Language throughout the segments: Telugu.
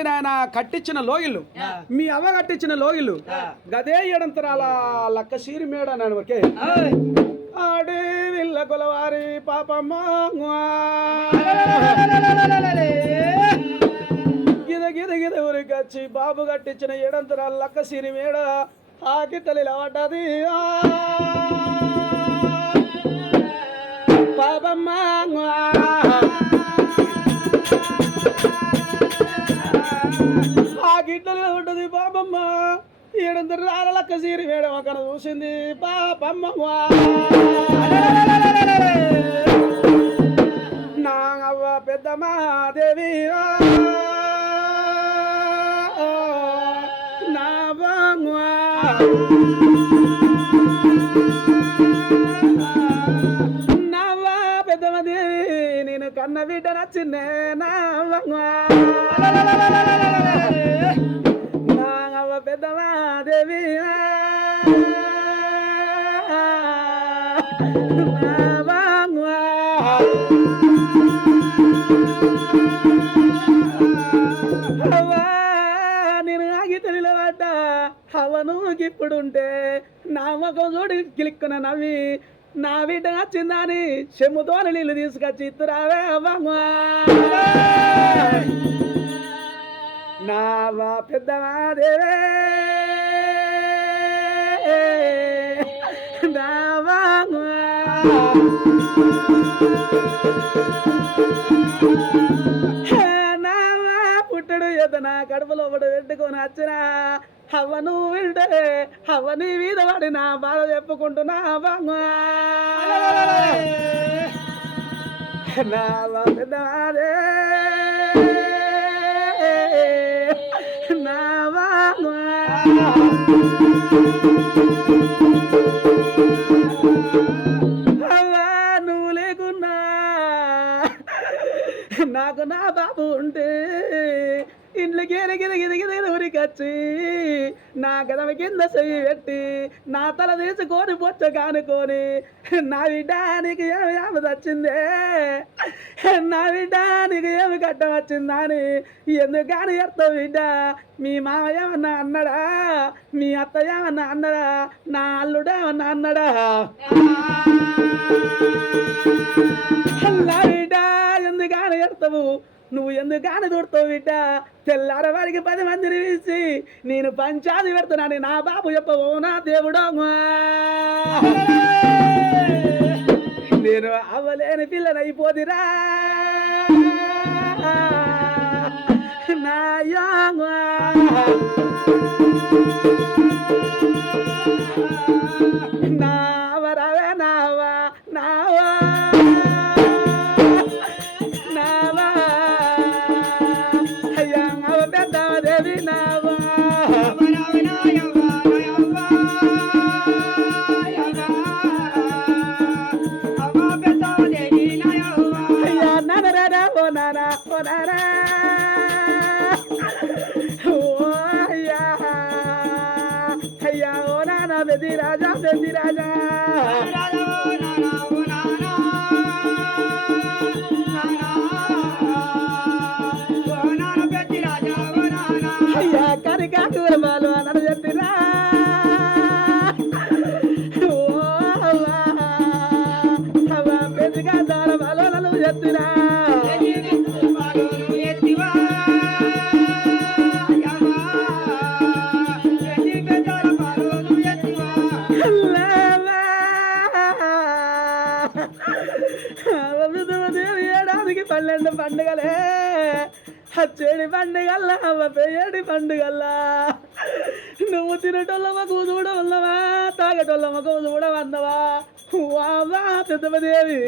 అంటే నాయన కట్టించిన లోగిళ్ళు మీ అవ్వ కట్టించిన లోగిళ్ళు గదే ఏడంతరాల లక్క సీరి మేడ నాన్న ఒకే ఆడే విల్ల కొలవారి పాపమ్మ గిద గిద గిద ఊరికొచ్చి బాబు కట్టించిన ఏడంతరాల లక్క సీరి మేడ ఆ గిట్టలు ఇలా పడ్డది ఆ. పాపమ్మ ఏడంతరు రాళ్ళ కసీరి సీరి అక్కడ చూసింది పాపమ్మ నా అవ్వ పెద్దమ్మా నా నేను కన్న బిడ్డ నచ్చిందే నా నాగవ్వ దేవి నేను ఆగి నిలబడ్డ హవను ఇప్పుడుంటే నా ముఖం చూడి కిలిక్కున నవ్వి. నా బిడ్డ నచ్చిందని చెమ్ముతో నీళ్ళు తీసుకొచ్చి ఇత్తురావే అవ్వమ్మా నా వా పెద్దమాదేవే పుట్టడు ఎదనా కడుపులో పడు పెట్టుకొని వచ్చిన హవ్వను వింటే హవ్వని మీద పడినా బాధ చెప్పుకుంటున్నా బాంగు నా పెద్దవాడే Ah! ఇంట్లోకి ఎరగిద గిద ఊరికొచ్చి నా గదమ కింద చెయ్యి పెట్టి నా తల తీసుకొని బొచ్చ కానుకొని నా విడ్డానికి ఏమి ఆమె వచ్చిందే నా విడ్డానికి ఏమి కట్ట వచ్చిందా అని ఎందుకని ఎడతావు బిడ్డ? మీ మామ ఏమన్నా అన్నడా? మీ అత్త ఏమన్నా అన్నడా? నా అల్లుడు ఏమన్నా అన్నడా? నా బిడ్డ ఎందుకని ఎడతావు నువ్వు ఎందుకని దూడతావు బిడ్డ? తెల్లార వారికి పది మందిని పిలిచి నేను పంచాది పెడుతున్నాను. నా బాబు చెప్పవు నా దేవుడు నేను అవ్వలేని పిల్లనైపోదిరా. నా రాజా బెది రాజా అయ్యా కరికా పండుగలే. అచ్చేడి పండుగల్లా అవ్వ పేయడి పండుగల్లా. నువ్వు తినటోళ్ళ మాకు చూడవల్లవా తాగటోళ్ళ మాకు చూడవన్నవా వావా పెద్దమదేవి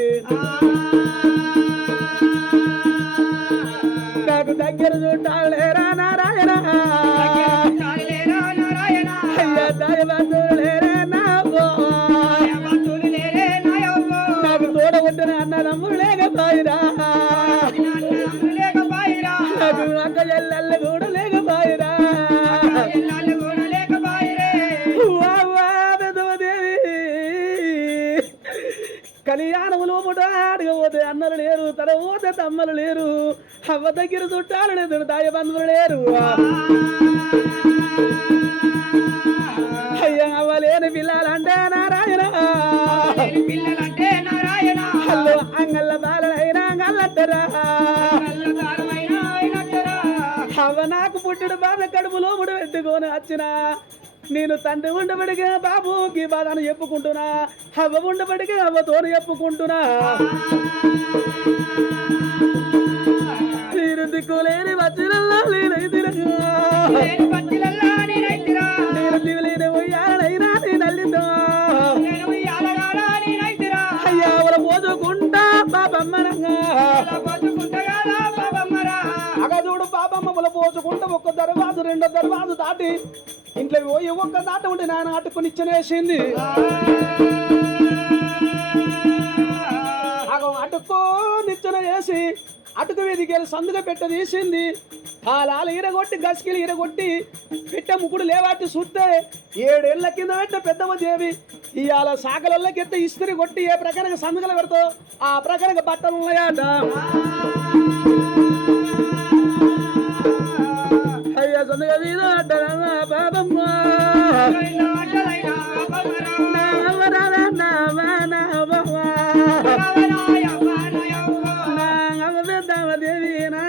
నాకు దగ్గర చూడాలేరా నారాయణ? నాకు అక్క చెల్లెళ్ళు కూడా పెద్దమదేవి. కళ్యాణములు ముట అడగబోతే అన్నలు లేరు తన ఊత తమ్మలు లేరు. అవ్వ దగ్గర చుట్టాలు లేదు దాయ బంధువులు లేరు. అయ్యా అవ్వ లేని పిల్లలంటే నారాయణ. పిల్లలంటే నారాయణ. అంగళ్ళ బాలైనా అయినట్టరా. అవ్వ నాకు పుట్టిన బాధ కడుపులో ముడి పెట్టుకొని వచ్చిన. నేను తండ్రి ఉండబడిగా బాబుకి బాధను చెప్పుకుంటున్నా. అవ్వ ఉండబడిగా అవ్వతోని చెప్పుకుంటున్నా. నేను దిక్కులేని వచ్చినల్లా నేనైతిరా నేను దిగులేని పోయానైనా నేను అల్లిద్దా. అయ్యా అవల పోదుకుంటా పాపమ్మనంగా పోసుకుంటా ఒక్క దర్వాజు రెండో దర్వాజు దాటి ఇంట్లో పోయి ఒక్క దాట ఉండి నాయన ఆటుకుని ఇచ్చనేసింది. అగం నిచ్చెన వేసి అటుకు వీధికి సందుగా పెట్ట తీసింది. ఆ ఇరగొట్టి గసికిలు ఇరగొట్టి పెట్ట ముగ్గుడు లేవాటి చూస్తే ఏడేళ్ళ కింద పెట్టిన పెద్దమ్మ దేవి ఇవాళ సాకలకెత్తే ఇస్త్రీ కొట్టి ఏ ప్రకారంగా సందుగలు పెడతావు ఆ ప్రకారంగా బట్టలు ఉన్నాయట.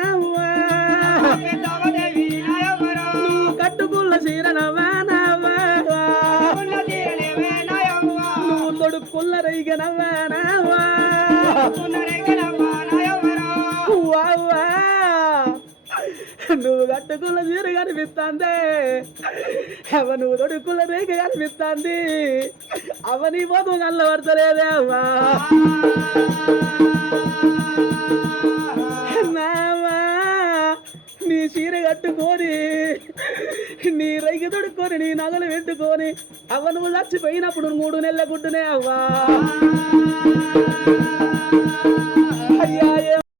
అవ్వ. పెద్దవదేవి నాయవ్వరా. నువ్వు కట్టుకున్న చీర నవ్వా రైగ నవ్వా నువ్వు కట్టుకున్న చీర కనిపిస్తుంది. అవ నువ్వు తొడుక్కుల రేఖ కనిపిస్తుంది. అవ నీ పోతు కళ్ళ పడతలేదే అమ్మా నీ చీర కట్టుకొని నీ రైకి తొడుక్కొని నీ నగలు పెట్టుకొని అవ్వ నువ్వు చచ్చిపోయినప్పుడు మూడు నెలల గుడ్డునే అవ్వా. అయ్యా